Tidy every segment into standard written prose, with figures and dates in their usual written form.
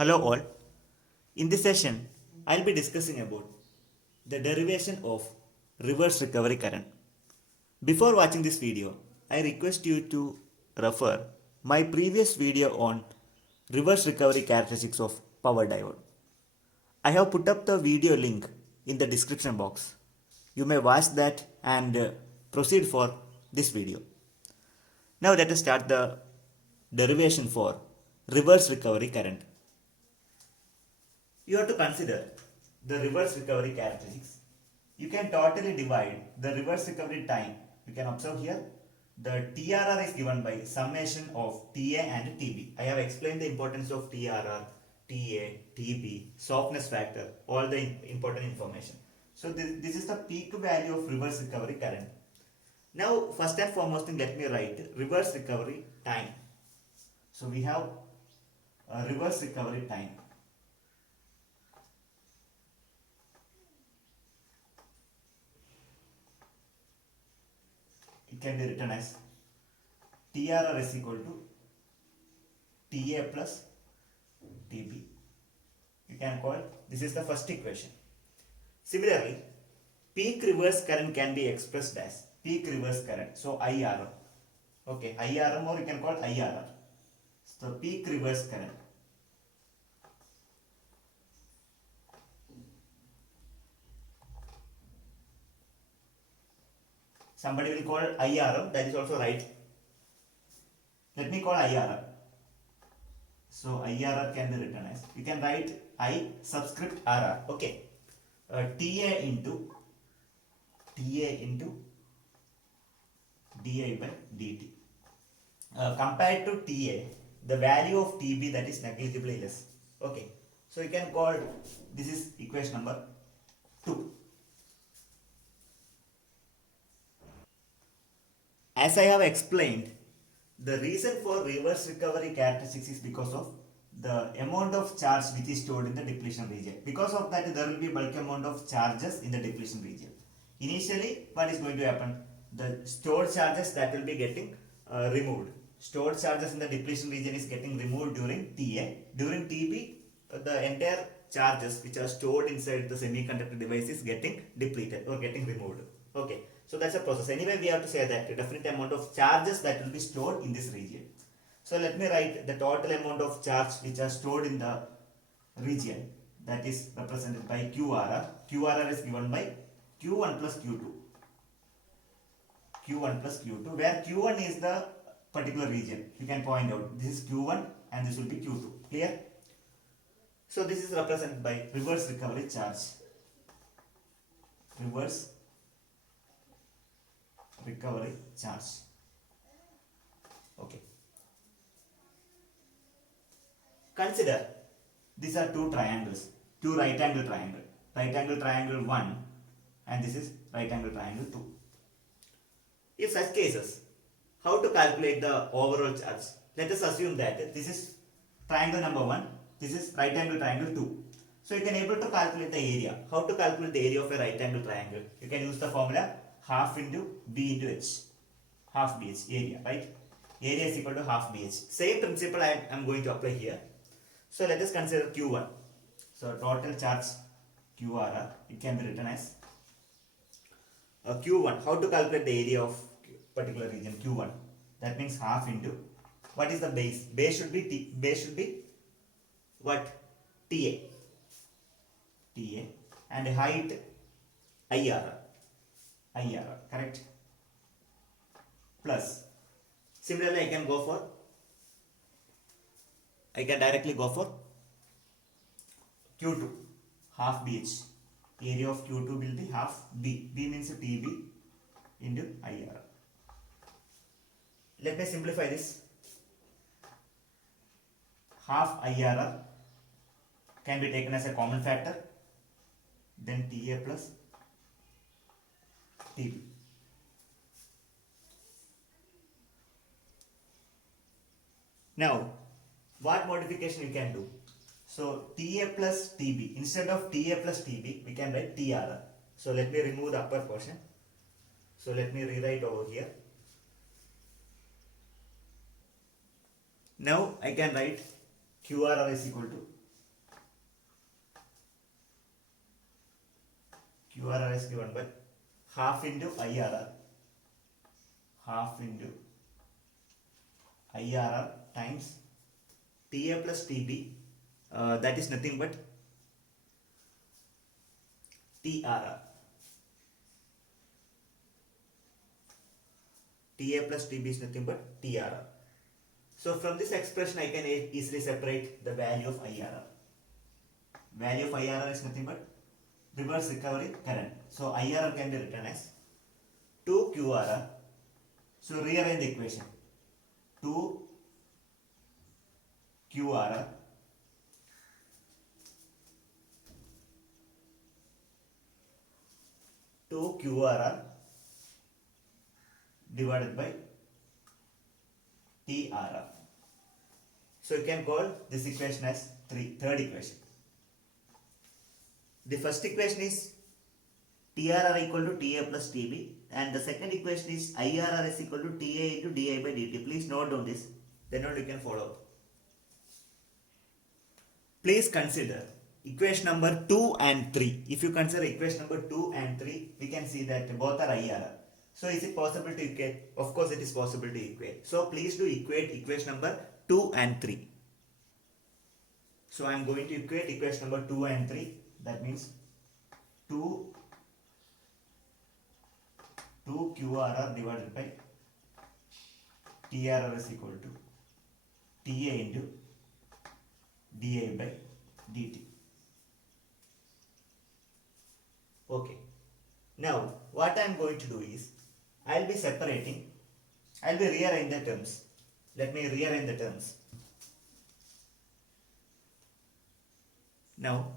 Hello all. In this session, I'll be discussing about the derivation of reverse recovery current. Before watching this video, I request you to refer my previous video on reverse recovery characteristics of power diode. I have put up the video link in the description box. You may watch that and proceed for this video. Now let us start the derivation for reverse recovery current. You have to consider the reverse recovery characteristics. You can totally divide the reverse recovery time. You can observe here the TRR is given by summation of TA and TB. I have explained the importance of TRR, TA, TB, softness factor, all the important information. So this is the peak value of reverse recovery current. Now first and foremost thing, let me write reverse recovery time. So we have reverse recovery time. It can be written as TRR is equal to TA plus TB. You can call this is the first equation. Similarly, peak reverse current can be expressed as peak reverse current. So IRM. Okay, IRM, or you can call IRR. So peak reverse current. Somebody will call IRM, that is also right. Let me call IRR. So IRR can be written as, you can write I subscript RR. Okay. TA into di by dt. Compared to TA, the value of TB, that is negligibly less. Okay. So you can call, this is equation number 2. As I have explained, the reason for reverse recovery characteristics is because of the amount of charge which is stored in the depletion region. Because of that, there will be bulk amount of charges in the depletion region. Initially, what is going to happen? The stored charges that will be getting removed. Stored charges in the depletion region is getting removed during TA. During TB, the entire charges which are stored inside the semiconductor device is getting depleted or getting removed. Okay, so that's a process. Anyway, we have to say that a definite amount of charges that will be stored in this region. So let me write the total amount of charge which are stored in the region, that is represented by QRR. QRR is given by Q1 plus Q2. Q1 plus Q2, where Q1 is the particular region. You can point out this is Q1 and this will be Q2. Clear? So this is represented by reverse recovery charge. Reverse recovery charge. Okay. Consider these are two triangles, two right angle triangle. Right angle triangle 1 and this is right angle triangle 2. In such cases, how to calculate the overall charge? Let us assume that this is triangle number 1, this is right angle triangle 2. So you can able to calculate the area. How to calculate the area of a right angle triangle? You can use the formula half into B into H. Half BH, area, right? Area is equal to half BH. Same principle I am going to apply here. So let us consider Q1. So total charge QRR, it can be written as Q1. How to calculate the area of particular region Q1? That means half into, what is the base? Base should be T. Base should be what? TA. TA and height IRR. IRR, correct? Plus, similarly, I can directly go for Q2, half BH. Area of Q2 will be half B. B means TB into IRR. Let me simplify this. Half IRR can be taken as a common factor, then TA plus TB. Now, what modification we can do? So TA plus TB, instead of TA plus TB, we can write TRR. So let me remove the upper portion. So let me rewrite over here. Now I can write QRR is equal to QRR is given by half into IRR, half into IRR times TA plus TB, that is nothing but TRR. TA plus TB is nothing but TRR. So from this expression I can easily separate the value of IRR. Value of IRR is nothing but reverse recovery current. So IRR can be written as 2 QRR. So rearrange the equation. 2 QRR divided by TRR. So you can call this equation as third equation. The first equation is TRR equal to TA plus TB, and the second equation is IRR is equal to TA into dI by dt. Please note down this, then only you can follow. Please consider equation number 2 and 3. If you consider equation number 2 and 3, we can see that both are IRR. So is it possible to equate? Of course it is possible to equate. So please do equate equation number 2 and 3. So I am going to equate equation number 2 and 3. That means 2 QRR divided by TRR is equal to TA into dI by dt. Okay. Now what I am going to do is I will be rearranging the terms. Let me rearrange the terms. Now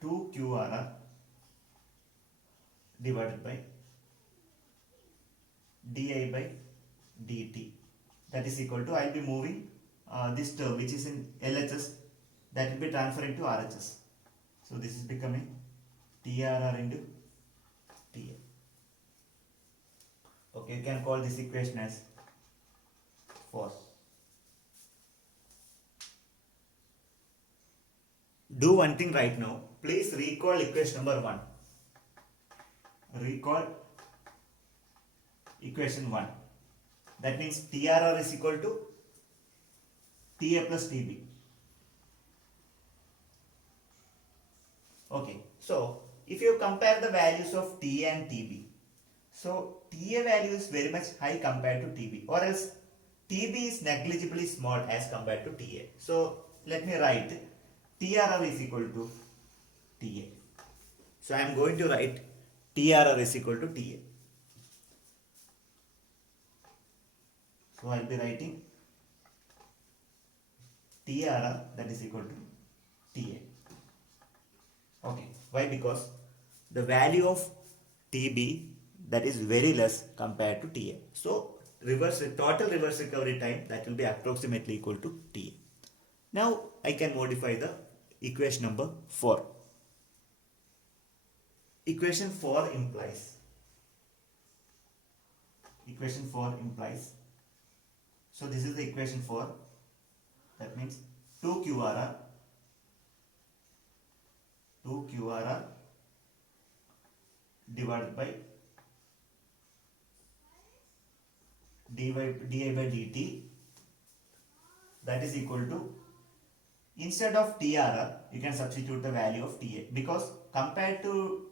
two QRR divided by dI by dt, that is equal to, I will be moving this term which is in LHS, that will be transferring to RHS. So this is becoming TRR into TA. Okay, you can call this equation as 4. Do one thing right now. Please recall equation number 1. Recall equation 1. That means TRR is equal to TA plus TB. Okay, so if you compare the values of TA and TB, so TA value is very much high compared to TB, or else TB is negligibly small as compared to TA. So let me write TRR is equal to TA. So I am going to write TRR is equal to TA. So I will be writing TRR that is equal to TA. Okay, why? Because the value of TB that is very less compared to TA. So total reverse recovery time, that will be approximately equal to TA. Now I can modify the equation number 4. Equation 4 implies so this is the equation 4, that means 2 QRR divided by di by dt, that is equal to, instead of TRR you can substitute the value of TA, because compared to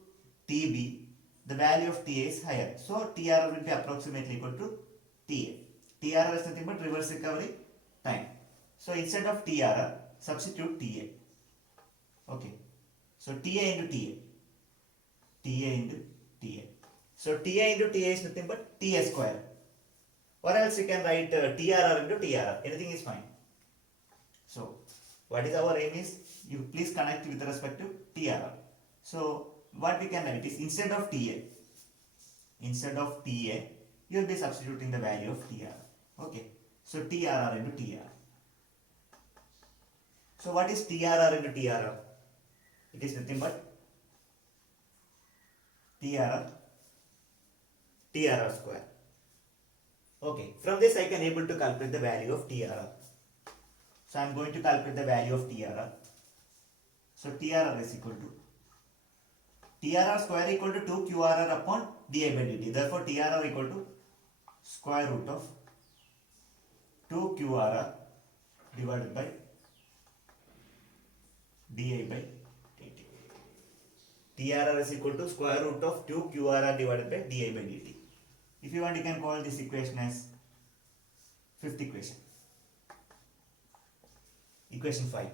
TB the value of TA is higher, so TRR will be approximately equal to TA. TRR is nothing but reverse recovery time. So instead of TRR, substitute TA. Okay. So TA into TA. So TA into TA is nothing but TA square. Or else you can write TRR into TRR. Anything is fine. So what is our aim is, you please connect with respect to TRR. So what we can write is, instead of TA, you will be substituting the value of TRR. Okay. So TRR into TRR. So what is TRR into TRR? It is nothing but TRR square. Okay. From this I can able to calculate the value of TRR. So I am going to calculate the value of TRR. So TRR is equal to TRR square equal to 2 QRR upon dI by dt. Therefore TRR equal to square root of 2 QRR divided by dI by dt. TRR is equal to square root of 2 QRR divided by dI by dt. If you want, you can call this equation as fifth equation. Equation 5.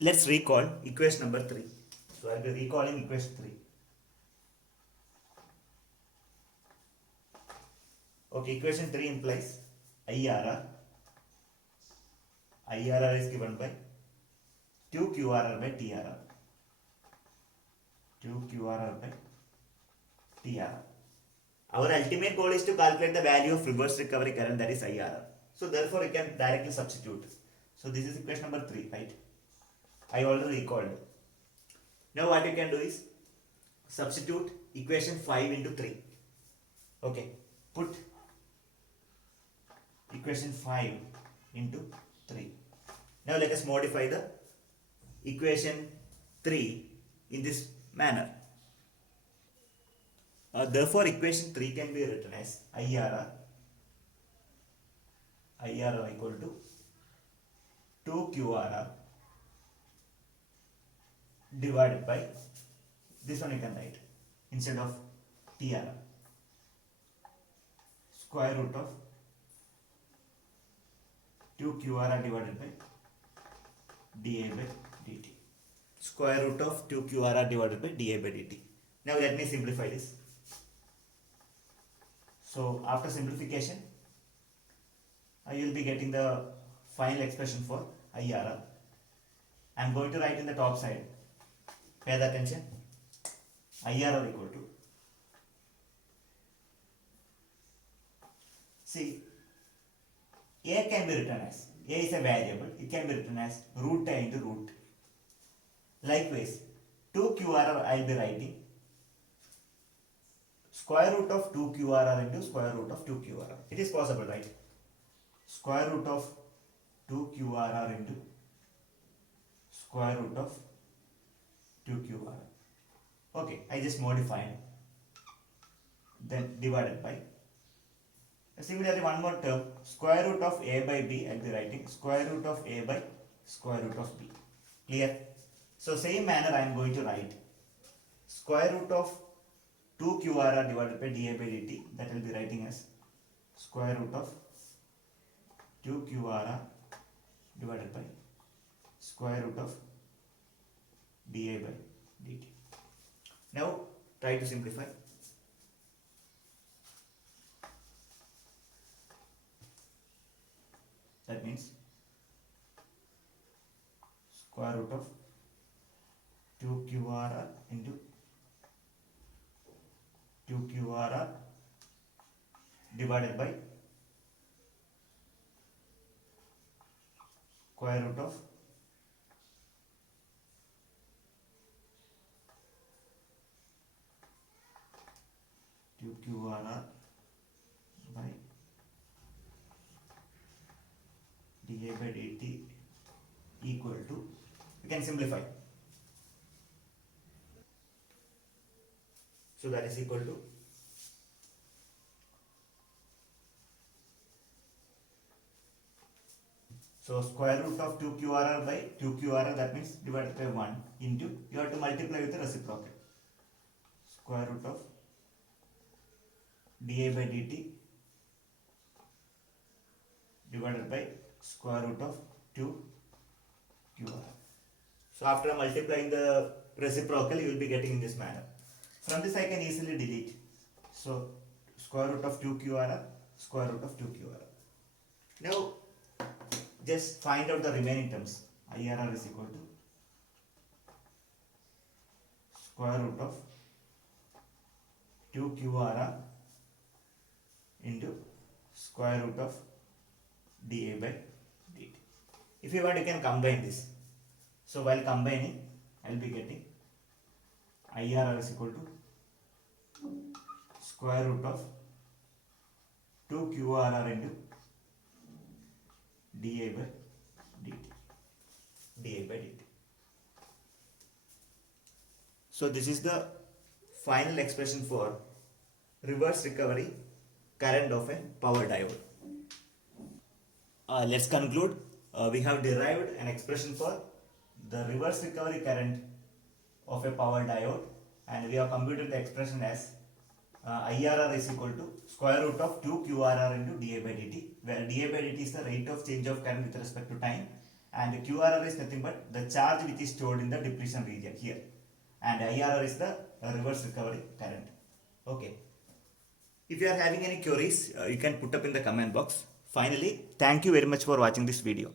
Let's recall equation number 3. So I will be recalling equation 3. Okay, equation 3 implies IRR. IRR is given by 2 QRR by TRR. 2 QRR by TRR. Our ultimate goal is to calculate the value of reverse recovery current, that is IRR. So therefore, you can directly substitute. So this is equation number 3, right? I already recalled. Now what you can do is substitute equation 5 into 3. Okay, put equation 5 into 3. Now let us modify the equation 3 in this manner. Therefore, equation 3 can be written as IRR equal to 2 QRR divided by, this one you can write instead of TRR, square root of 2 QRR divided by dI by dt. Square root of 2 QRR divided by dI by dt. Now let me simplify this. So after simplification, you will be getting the final expression for IRR. I am going to write in the top side. Pay the attention. IRR equal to, see, A can be written as, A is a variable, it can be written as root A into root. Likewise, 2 QRR I will be writing square root of 2 QRR into square root of 2 QRR. It is possible, right? Square root of 2 QRR into square root of 2 QRR. Okay, I just modified. Then divided by. Similarly, one more term, square root of A by B, I will be writing square root of A by square root of B. Clear? So same manner I am going to write square root of 2 QRR divided by dI by dt, that I will be writing as square root of 2 QRR divided by square root of dI by dt. Now try to simplify. That means square root of 2 QRR into 2 QRR divided by square root of 2 QRR by dI by dt equal to, we can simplify. So that is equal to square root of 2 QRR by 2 QRR, that means divided by 1 into, you have to multiply with the reciprocal, square root of dI by dt divided by square root of 2 QRR. So after multiplying the reciprocal, you will be getting in this manner. From this I can easily delete. So square root of 2 QRR, square root of 2 QRR. Now just find out the remaining terms. IRR is equal to square root of 2 QRR into square root of dI by dt. If you want, you can combine this. So while combining, I will be getting IRR is equal to square root of 2 QRR into dI by dt. dI by dt. So this is the final expression for reverse recovery current of a power diode. Let's conclude. We have derived an expression for the reverse recovery current of a power diode, and we have computed the expression as IRR is equal to square root of 2 QRR into dI by dt, where dI by dt is the rate of change of current with respect to time, and QRR is nothing but the charge which is stored in the depletion region here, and IRR is the reverse recovery current. Okay. If you are having any queries, you can put up in the comment box. Finally, thank you very much for watching this video.